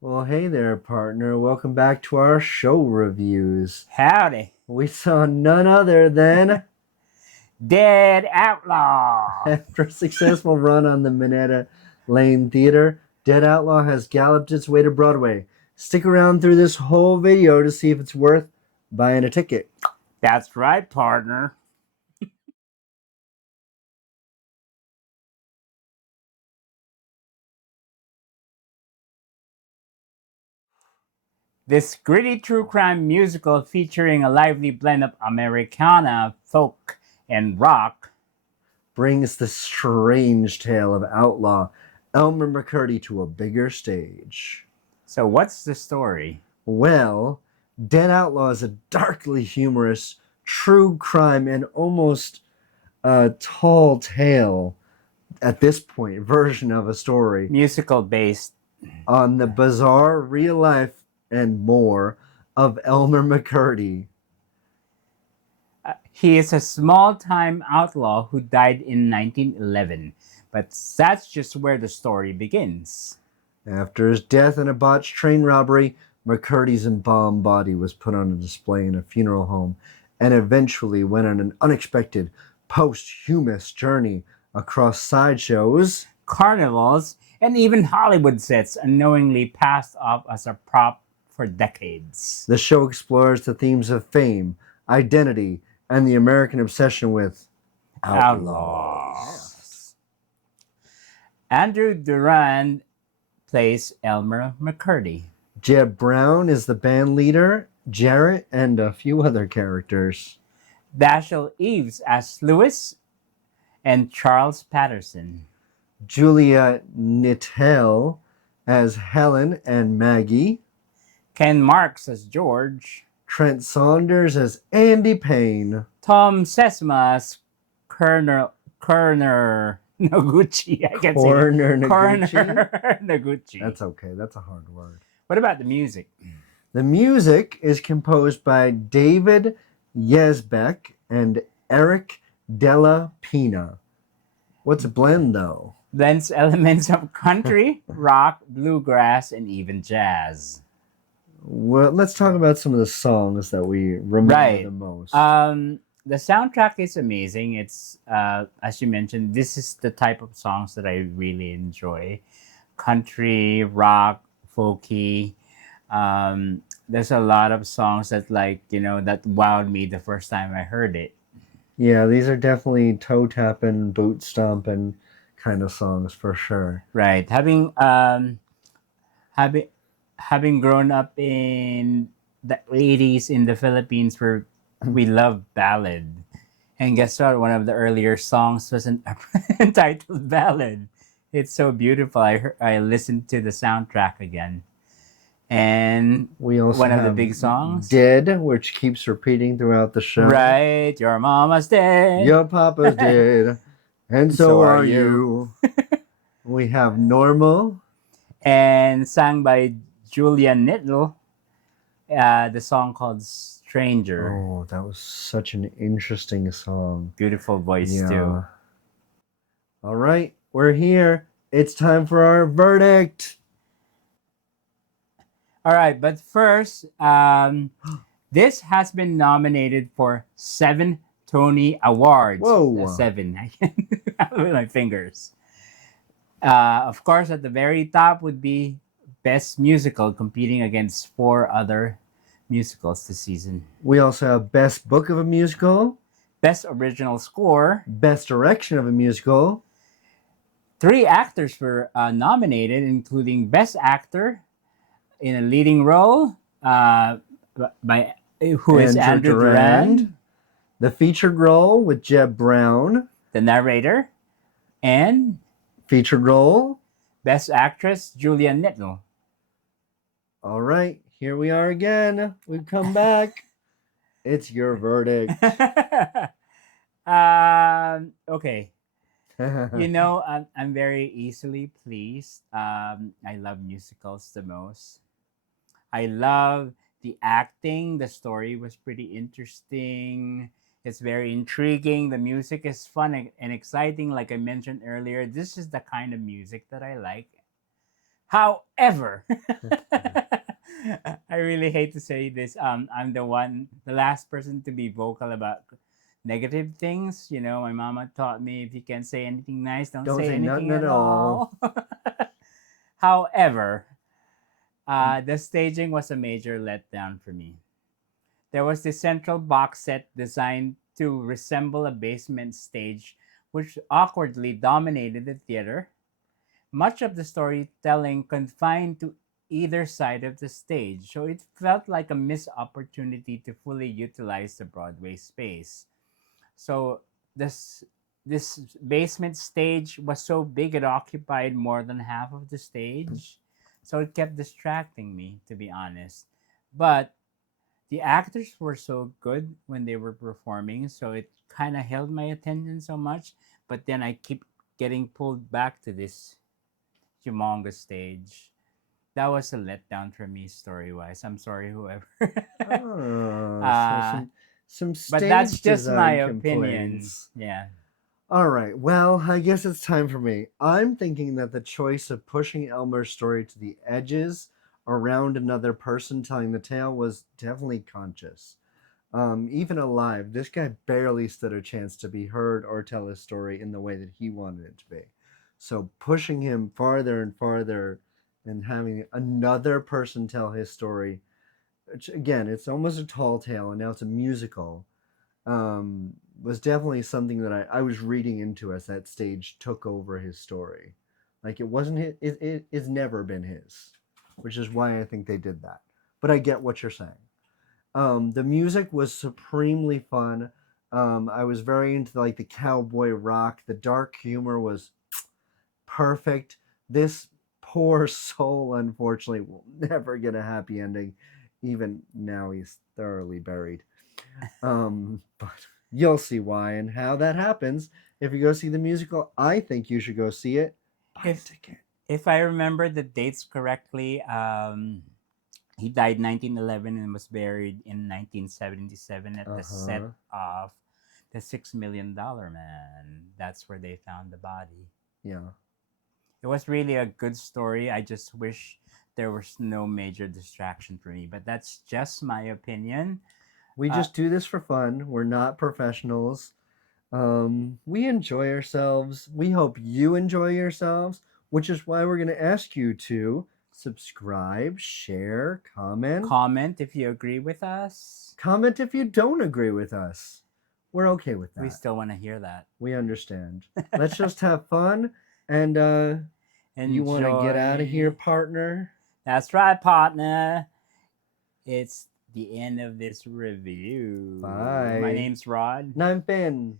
Well, hey there, partner. Welcome back to our show reviews. Howdy. We saw none other than, Dead Outlaw. after a successful run on the Minetta Lane Theater, Dead Outlaw has galloped its way to Broadway. Stick around through this whole video to see if it's worth buying a ticket. That's right, partner. This gritty true crime musical featuring a lively blend of Americana, folk, and rock Brings the strange tale of outlaw Elmer McCurdy to a bigger stage. So, what's the story? Well, Dead Outlaw is a darkly humorous, true crime, and almost tall tale at this point version of a story Musical based. on the bizarre real life and more of Elmer McCurdy. He is a small time outlaw who died in 1911, but that's just where the story begins. After his death in a botched train robbery, McCurdy's embalmed body was put on a display in a funeral home and eventually went on an unexpected posthumous journey across sideshows, Carnivals, and even Hollywood sets unknowingly passed off as a prop for decades. The show explores the themes of fame, identity, and the American obsession with outlaws. Andrew Durand plays Elmer McCurdy. Jeb Brown is the band leader, Jarrett, and a few other characters. Dashiell Eves as Lewis, and Charles Patterson. Julia Nittell as Helen and Maggie. Ken Marks as George. Trent Saunders as Andy Payne. Tom Sesma as Kerner Noguchi. I can Corner say Noguchi. Kerner Noguchi. That's okay. That's a hard word. What about the music? The music is composed by David Yezbek and Eric Della Pina. What's a blend, though? Blends elements of country, rock, bluegrass, and even jazz. Well, let's talk about some of the songs that we remember Right. the most. The soundtrack is amazing. It's as you mentioned, this is the type of songs that I really enjoy: country, rock, folky. There's a lot of songs that that wowed me the first time I heard it. Yeah, these are definitely toe tapping, boot stomping kind of songs for sure. Right. Having having grown up in the 80s in the Philippines where we love ballad. And guess what? One of the earlier songs was an entitled Ballad. It's so beautiful. I listened to the soundtrack again. And We also one of the have big songs. Dead, which keeps repeating throughout the show. Right. Your mama's dead. Your papa's dead, and so are you. We have Normal. And sung by Julia Nittle, the song called Stranger. Oh, that was such an interesting song. Beautiful voice too. All right, we're here. It's time for our verdict. All right, but first, this has been nominated for 7 Tony Awards. Whoa. 7. I can with my fingers. Of course, at the very top would be Best Musical, competing against 4 other musicals this season. We also have Best Book of a Musical, Best Original Score, Best Direction of a Musical. 3 actors were nominated, including Best Actor in a leading role by who is Andrew Durand, the featured role with Jeb Brown, the narrator, and featured role Best Actress Julia Nittle. All right, here we are again. We've come back. It's your verdict. Okay. I'm very easily pleased. I love musicals the most. I love the acting. The story was pretty interesting. It's very intriguing. The music is fun and exciting. Like I mentioned earlier, this is the kind of music that I like. However, I really hate to say this. I'm the last person to be vocal about negative things. You know, my mama taught me if you can't say anything nice, don't Don't say say nothing anything at at all. all. However, the staging was a major letdown for me. There was this central box set designed to resemble a basement stage, which awkwardly dominated the theater. Much of the storytelling confined to either side of the stage, so it felt like a missed opportunity to fully utilize the Broadway space. So this this basement stage was so big it occupied more than half of the stage. So it kept distracting me, to be honest. But the actors were so good when they were performing, so it kind of held my attention so much. But then I keep getting pulled back to this humongous stage. That was a letdown for me story wise. I'm sorry, whoever. Oh, so uh, some but that's stage just my design opinion. complaints. Yeah. All right, well, I guess it's time for me. I'm thinking that the choice of pushing Elmer's story to the edges around another person telling the tale was definitely conscious. Even alive, this guy barely stood a chance to be heard or tell his story in the way that he wanted it to be. So pushing him farther and farther and having another person tell his story, which again, it's almost a tall tale and now it's a musical, um, was definitely something that I was reading into as that stage took over his story. Like it wasn't his, it's never been his, which is why I think they did that. But I get what you're saying. The music was supremely fun. I was very into like the cowboy rock. The dark humor was perfect. This poor soul, unfortunately, will never get a happy ending. Even now, he's thoroughly buried. But you'll see why and how that happens if you go see the musical. I think you should go see it. Buy a If ticket. if I remember the dates correctly, he died 1911 and was buried in 1977 at Uh the set huh. of the $6 Million Man. That's where they found the body. Yeah. It was really a good story. I just wish there was no major distraction for me, but that's just my opinion. We Uh, just do this for fun. We're not professionals. We enjoy ourselves. We hope you enjoy yourselves, which is why we're going to ask you to subscribe, share, comment. Comment if you agree with us. Comment if you don't agree with us. We're okay with We that. still want to hear that. We understand. Let's just have fun. And you want to get out of here, Enjoy. partner? That's right, partner. It's the end of this review. My Bye. name's Rod. And I'm Ben.